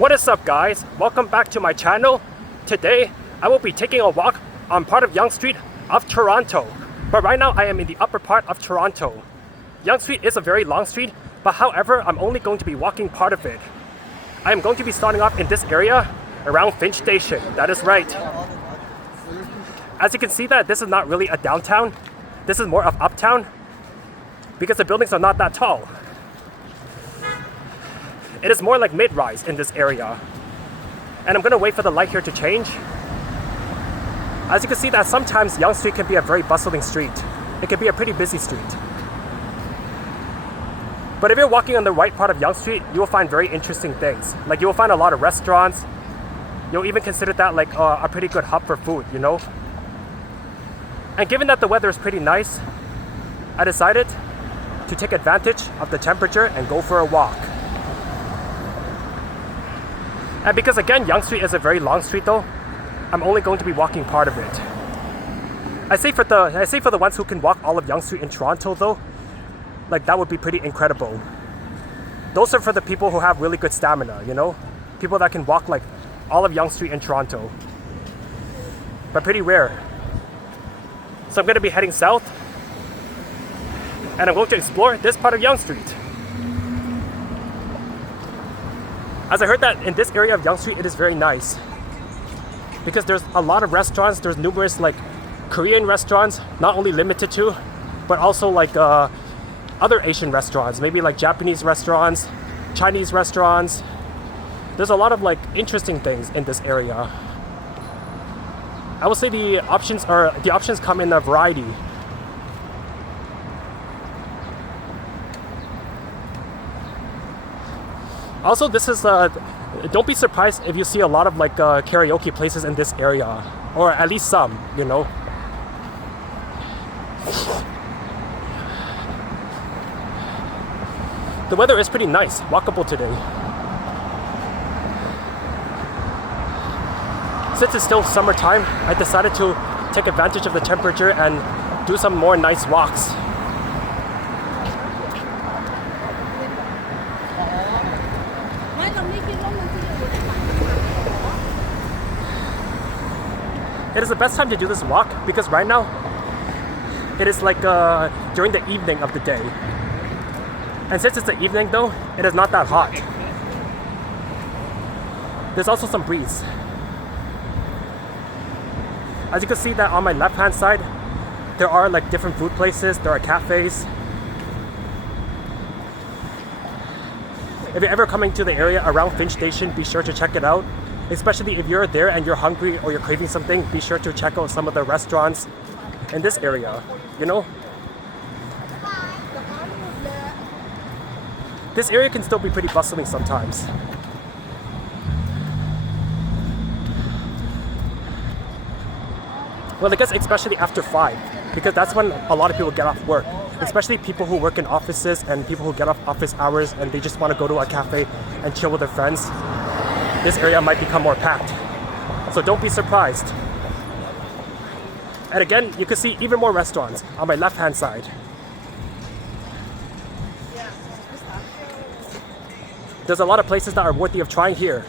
What is up, guys? Welcome back to my channel. Today I will be taking a walk on part of Yonge Street of Toronto. But right now I am in the upper part of Toronto. Yonge Street is a very long street, but however I'm only going to be walking part of it. I am going to be starting off in this area around Finch Station. That is right. As you can see that this is not really a downtown. This is more of uptown because the buildings are not that tall. It is more like mid-rise in this area. And I'm gonna wait for the light here to change. As you can see that sometimes Yonge Street can be a very bustling street. It can be a pretty busy street. But if you're walking on the right part of Yonge Street, you will find very interesting things. Like you will find a lot of restaurants. You'll even consider that like a pretty good hub for food, you know? And given that the weather is pretty nice, I decided to take advantage of the temperature and go for a walk. And because again, Yonge Street is a very long street though, I'm only going to be walking part of it. I say for the ones who can walk all of Yonge Street in Toronto though, like that would be pretty incredible. Those are for the people who have really good stamina, you know? People that can walk like all of Yonge Street in Toronto. But pretty rare. So I'm going to be heading south. And I'm going to explore this part of Yonge Street. As I heard that in this area of Yonge Street, it is very nice. Because there's a lot of restaurants. There's numerous like Korean restaurants, not only limited to, but also like other Asian restaurants. Maybe like Japanese restaurants, Chinese restaurants. There's a lot of like interesting things in this area. I will say the options come in a variety. Also, this is don't be surprised if you see a lot of like karaoke places in this area, or at least some, you know. The weather is pretty nice, walkable today. Since it's still summertime, I decided to take advantage of the temperature and do some more nice walks. It is the best time to do this walk because right now it is like during the evening of the day. And since it's the evening though, it is not that hot. There's also some breeze. As you can see that on my left hand side, there are like different food places, there are cafes. If you're ever coming to the area around Finch Station, be sure to check it out. Especially if you're there and you're hungry or you're craving something, be sure to check out some of the restaurants in this area, you know? This area can still be pretty bustling sometimes. Well, I guess especially after 5, because that's when a lot of people get off work. Especially people who work in offices and people who get off office hours and they just want to go to a cafe and chill with their friends. This area might become more packed. So don't be surprised. And again, you can see even more restaurants on my left hand side. There's a lot of places that are worthy of trying here.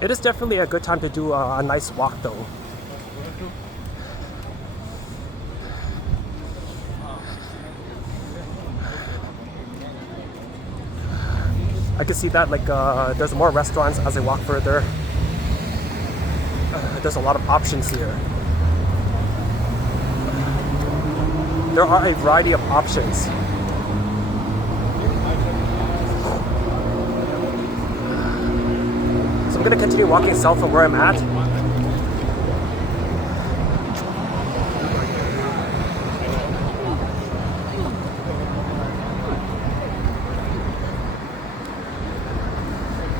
It is definitely a good time to do a nice walk though. I can see that like there's more restaurants as I walk further. There's a lot of options here. There are a variety of options. I'm going to continue walking south from where I'm at.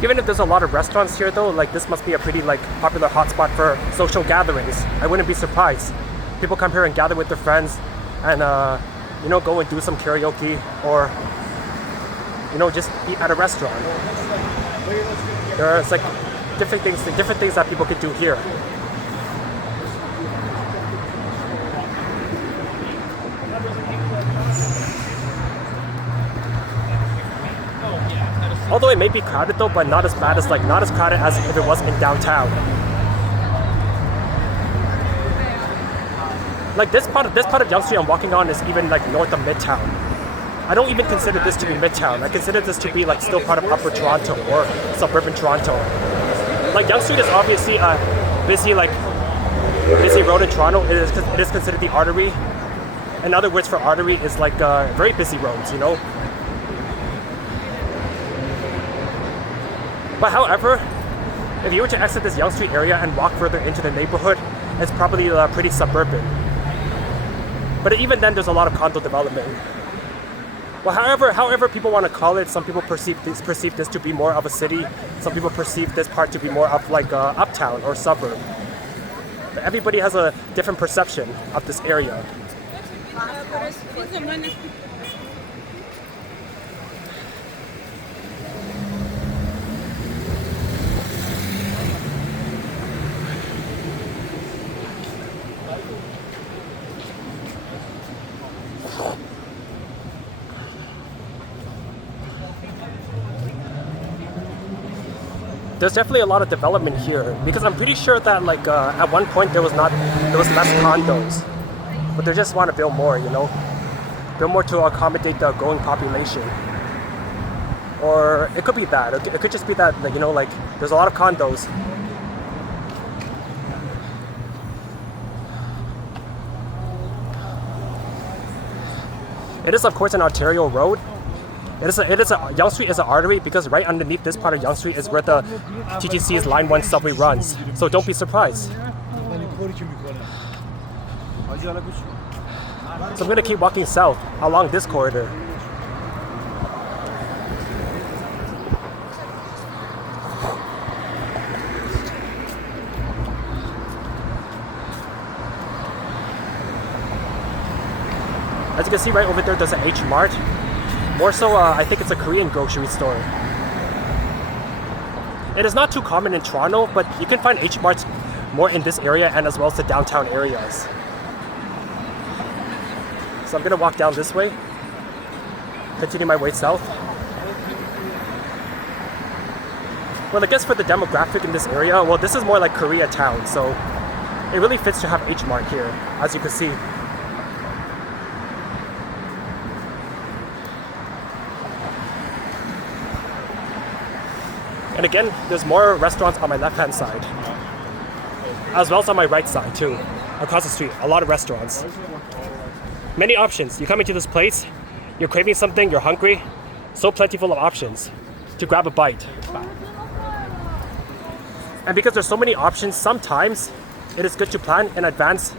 Given if there's a lot of restaurants here though, like this must be a pretty like popular hotspot for social gatherings. I wouldn't be surprised. People come here and gather with their friends and you know, go and do some karaoke or you know, just eat at a restaurant. There's like different things that people could do here. Although it may be crowded though, but not as crowded as if it was in downtown. Like this part of Yonge Street I'm walking on is even like north of Midtown. I don't even consider this to be Midtown. I consider this to be like still part of Upper Toronto or suburban Toronto. Like Yonge Street is obviously a busy road in Toronto. It is considered the artery. In other words for artery is like very busy roads, you know. But however, if you were to exit this Yonge Street area and walk further into the neighborhood, it's probably pretty suburban. But even then, there's a lot of condo development. Well, however people want to call it, some people perceive this to be more of a city. Some people perceive this part to be more of like uptown or suburb. But everybody has a different perception of this area. There's definitely a lot of development here because I'm pretty sure that like at one point there was less condos, but they just want to build more, you know, build more to accommodate the growing population. Or it could be that it could just be that, you know, like there's a lot of condos. It is of course an Ontario road. Yonge Street is an artery because right underneath this part of Yonge Street is where the TTC's Line 1 subway runs. So don't be surprised. So I'm going to keep walking south along this corridor. As you can see right over there, there's an H Mart. More so, I think it's a Korean grocery store. It is not too common in Toronto, but you can find H Marts more in this area and as well as the downtown areas. So I'm gonna walk down this way, continue my way south. Well, I guess for the demographic in this area, well, this is more like Koreatown, so it really fits to have H Mart here, as you can see. And again, there's more restaurants on my left-hand side, as well as on my right side too. Across the street, a lot of restaurants. Many options. You come into this place, you're craving something, you're hungry, so plentiful of options to grab a bite. And because there's so many options, sometimes it is good to plan in advance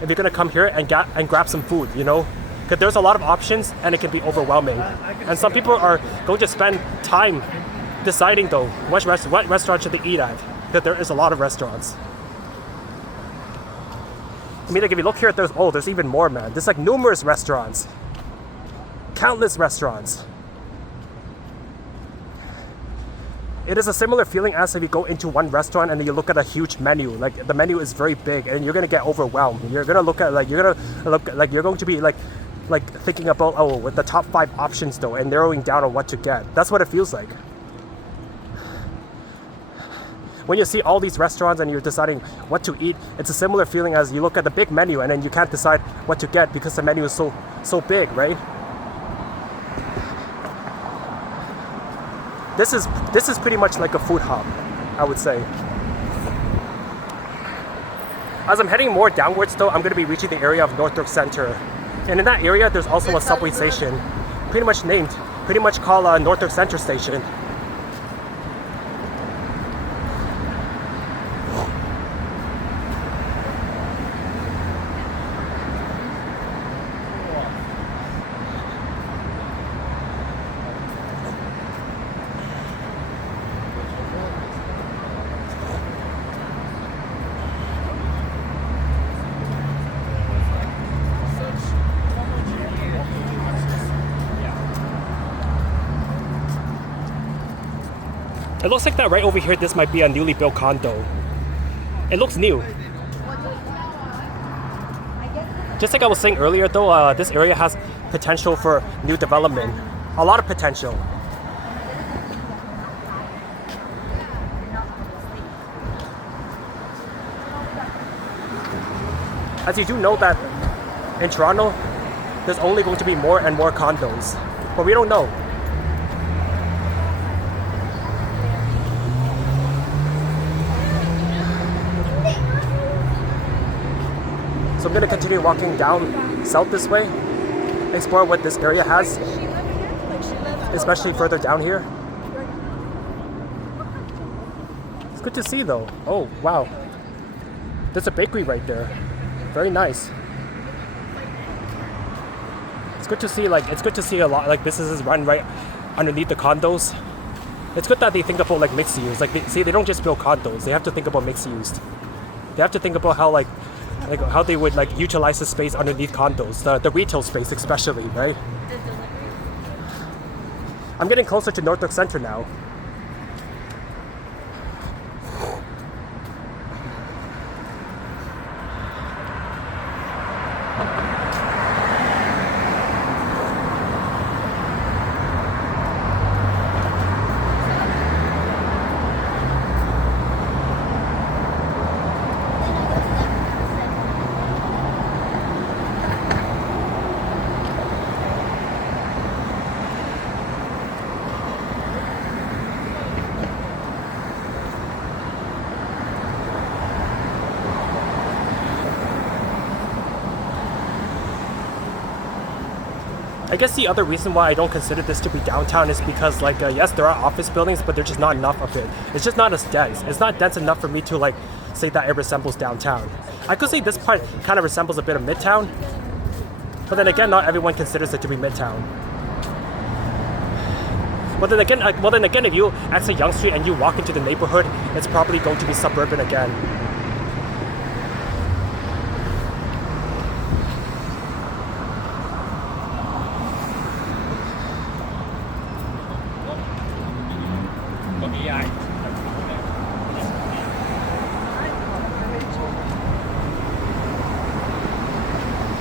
if you're gonna come here and grab some food, you know? Because there's a lot of options and it can be overwhelming. And some people are going to spend time deciding though what restaurant should they eat at, that there is a lot of restaurants. I mean, like if you look here, there's even more, man. There's like numerous restaurants, countless restaurants. It is a similar feeling as if you go into one restaurant and then you look at a huge menu. Like the menu is very big and you're gonna get overwhelmed. You're gonna look at you're going to be like thinking about with the top 5 options though and narrowing down on what to get. That's what it feels like. When you see all these restaurants and you're deciding what to eat, it's a similar feeling as you look at the big menu and then you can't decide what to get because the menu is so big, right? This is pretty much like a food hub, I would say. As I'm heading more downwards though, I'm going to be reaching the area of Northrop Center. And in that area, there's also a subway station, pretty much called Northrop Center Station. It looks like that right over here, this might be a newly built condo. It looks new. Just like I was saying earlier though, this area has potential for new development. A lot of potential. As you do know that in Toronto, there's only going to be more and more condos. But we don't know. So I'm going to continue walking down south this way, explore what this area has, especially further down here. It's good to see though. Oh, wow. There's a bakery right there. Very nice. It's good to see a lot like businesses run right underneath the condos. It's good that they think about like mixed use. Like they don't just build condos. They have to think about mixed use. They have to think about how how they would like utilize the space underneath condos, the retail space especially, right? I'm getting closer to Northbrook Center now. I guess the other reason why I don't consider this to be downtown is because yes, there are office buildings, but there's just not enough of it. It's just not as dense. It's not dense enough for me to say that it resembles downtown. I could say this part kind of resembles a bit of Midtown, but then again, not everyone considers it to be Midtown. But then again, if you exit Yonge Street and you walk into the neighborhood, it's probably going to be suburban again.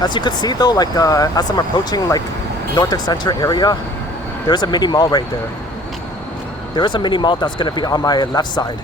As you could see though, as I'm approaching Northbrook Center area, there's a mini mall right there. There is a mini mall that's going to be on my left side.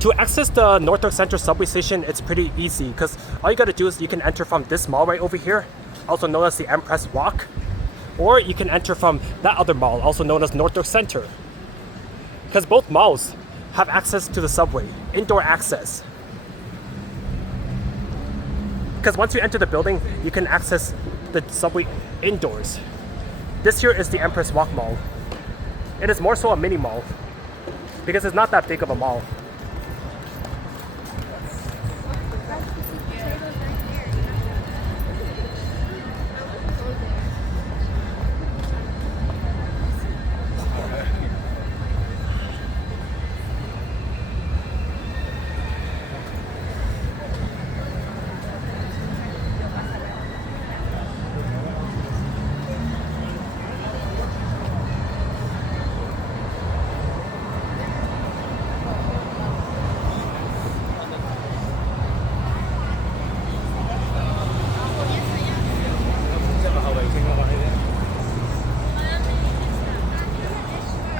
To access the Northbrook Center subway station, it's pretty easy because all you gotta do is you can enter from this mall right over here, also known as the Empress Walk, or you can enter from that other mall, also known as Northbrook Center. Because both malls have access to the subway, indoor access. Because once you enter the building, you can access the subway indoors. This here is the Empress Walk Mall. It is more so a mini mall because it's not that big of a mall.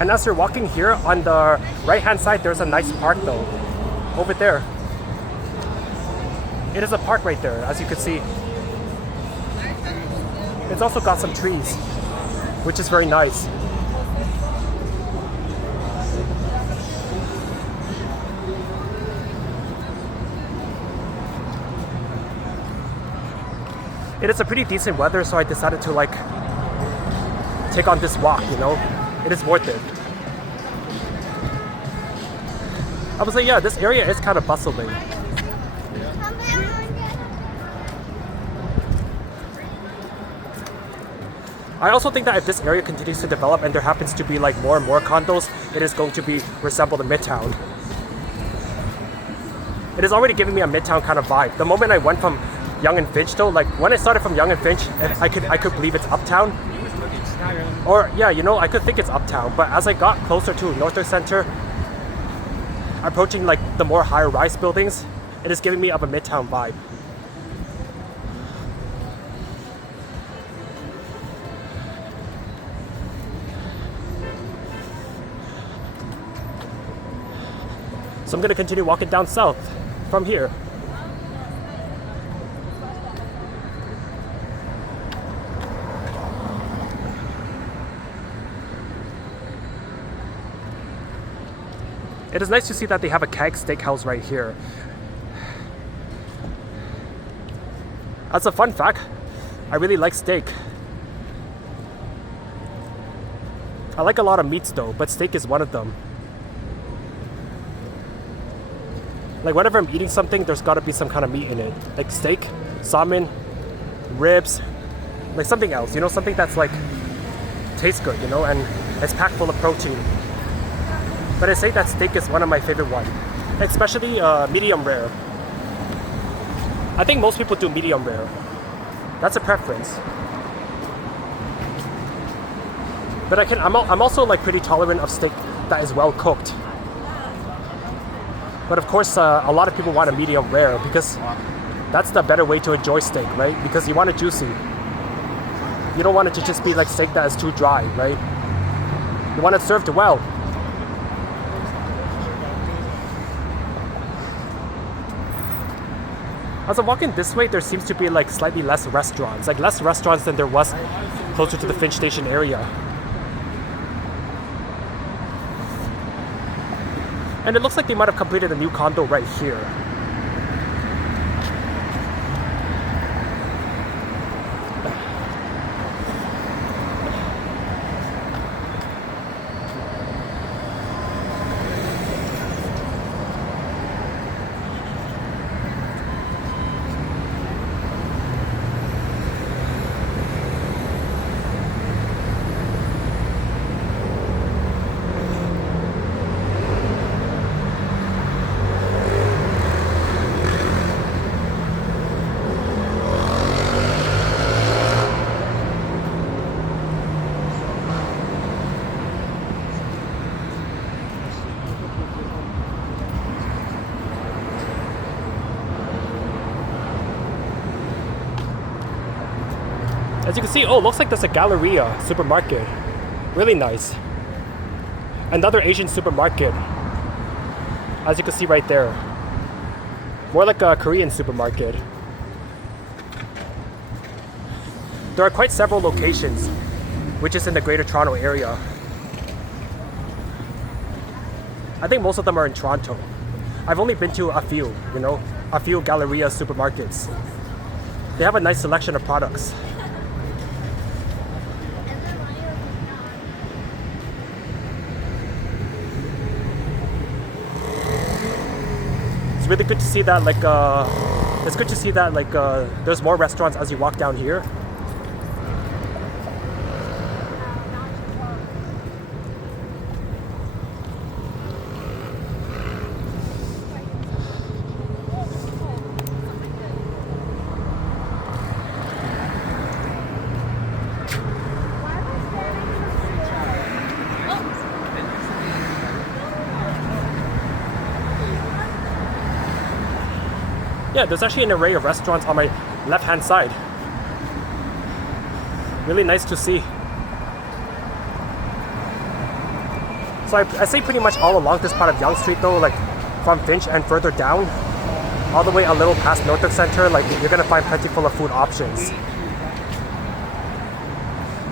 And as you're walking here, on the right-hand side, there's a nice park though. Over there. It is a park right there, as you can see. It's also got some trees, which is very nice. It is a pretty decent weather, so I decided to take on this walk, you know? It is worth it. I would say, yeah, this area is kind of bustling. I also think that if this area continues to develop and there happens to be like more and more condos, it is going to be resemble the Midtown. It is already giving me a Midtown kind of vibe. The moment I went from Yonge and Finch though, like when I started from Yonge and Finch, I could believe it's uptown. Or yeah, you know, I could think it's uptown, but as I got closer to Northern Center, approaching like the more higher rise buildings, it is giving me of a Midtown vibe. So I'm gonna continue walking down south from here. It is nice to see that they have a Keg Steakhouse right here. As a fun fact, I really like steak. I like a lot of meats though, but steak is one of them. Like whenever I'm eating something, there's gotta be some kind of meat in it. Like steak, salmon, ribs, like something else, you know, something that's like tastes good, you know, and it's packed full of protein. But I say that steak is one of my favorite ones, especially medium rare. I think most people do medium rare. That's a preference. But I'm also like pretty tolerant of steak that is well cooked. But of course, a lot of people want a medium rare because that's the better way to enjoy steak, right? Because you want it juicy. You don't want it to just be like steak that is too dry, right? You want it served well. As I'm walking this way, there seems to be like slightly less restaurants, like less restaurants than there was closer to the Finch Station area. And it looks like they might have completed a new condo right here. As you can see, oh, looks like there's a Galleria supermarket. Really nice. Another Asian supermarket. As you can see right there. More like a Korean supermarket. There are quite several locations, which is in the Greater Toronto area. I think most of them are in Toronto. I've only been to a few, you know, a few Galleria supermarkets. They have a nice selection of products. It's really good to see that there's more restaurants as you walk down here. Yeah, there's actually an array of restaurants on my left-hand side. Really nice to see. So I say pretty much all along this part of Yonge Street though, like from Finch and further down, all the way a little past Northern Center, like you're gonna find plenty full of food options.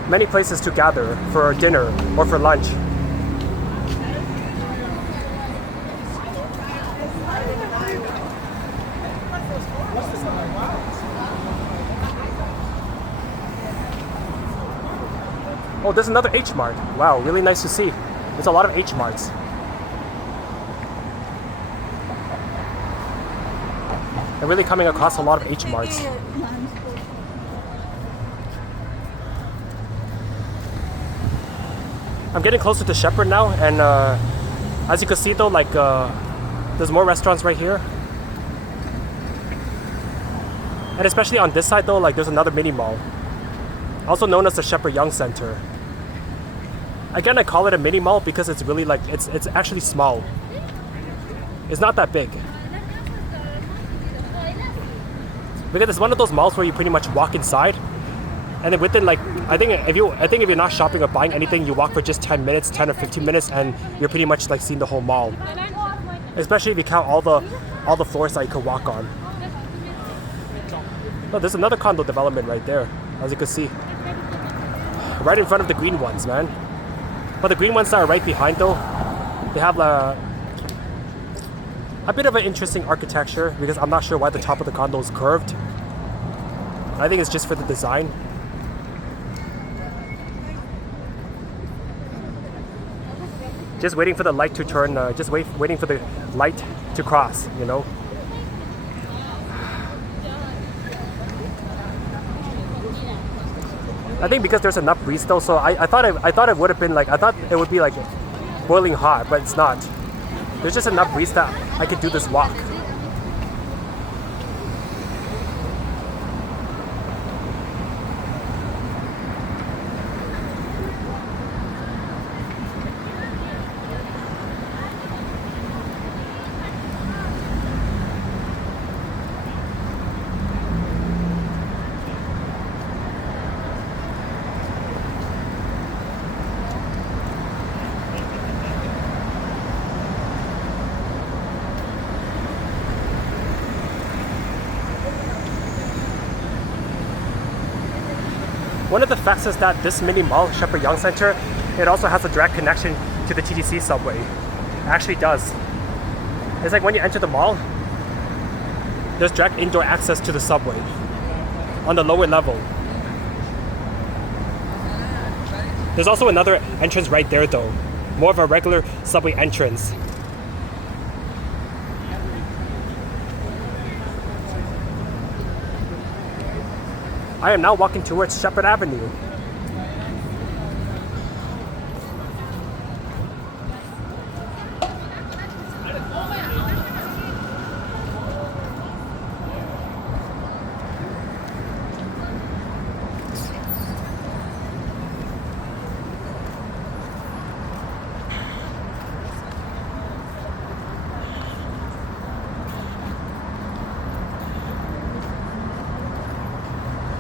Many places to gather for dinner or for lunch. Oh, there's another H Mart. Wow, really nice to see. There's a lot of H Marts. I'm really coming across a lot of H Marts. I'm getting closer to Sheppard now, and as you can see though, like there's more restaurants right here. And especially on this side though, like there's another mini mall, also known as the Sheppard Yonge Center. Again, I call it a mini mall because it's really like, it's actually small. It's not that big. Because it's one of those malls where you pretty much walk inside, and then within like, I think if you're not shopping or buying anything, you walk for just 10 minutes, 10 or 15 minutes, and you're pretty much like seeing the whole mall. Especially if you count all the floors that you could walk on. Oh, there's another condo development right there, as you can see. Right in front of the green ones, man. But the green ones that are right behind though, they have a bit of an interesting architecture, because I'm not sure why the top of the condo is curved. I think it's just for the design. Just waiting for the light to turn, waiting for the light to cross, you know. I think because there's enough breeze though, so I thought it would have been like, I thought it would be like boiling hot, but it's not. There's just enough breeze that I could do this walk. One of the facts is that this mini mall, Sheppard Yonge Center, it also has a direct connection to the TTC subway. It actually does. It's like when you enter the mall, there's direct indoor access to the subway on the lower level. There's also another entrance right there though, more of a regular subway entrance. I am now walking towards Sheppard Avenue.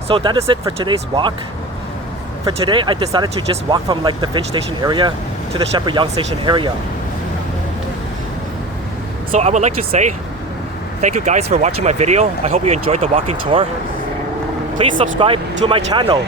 So that is it for today's walk. For today, I decided to just walk from like the Finch Station area to the Sheppard Yonge Station area. So I would like to say thank you guys for watching my video. I hope you enjoyed the walking tour. Please subscribe to my channel.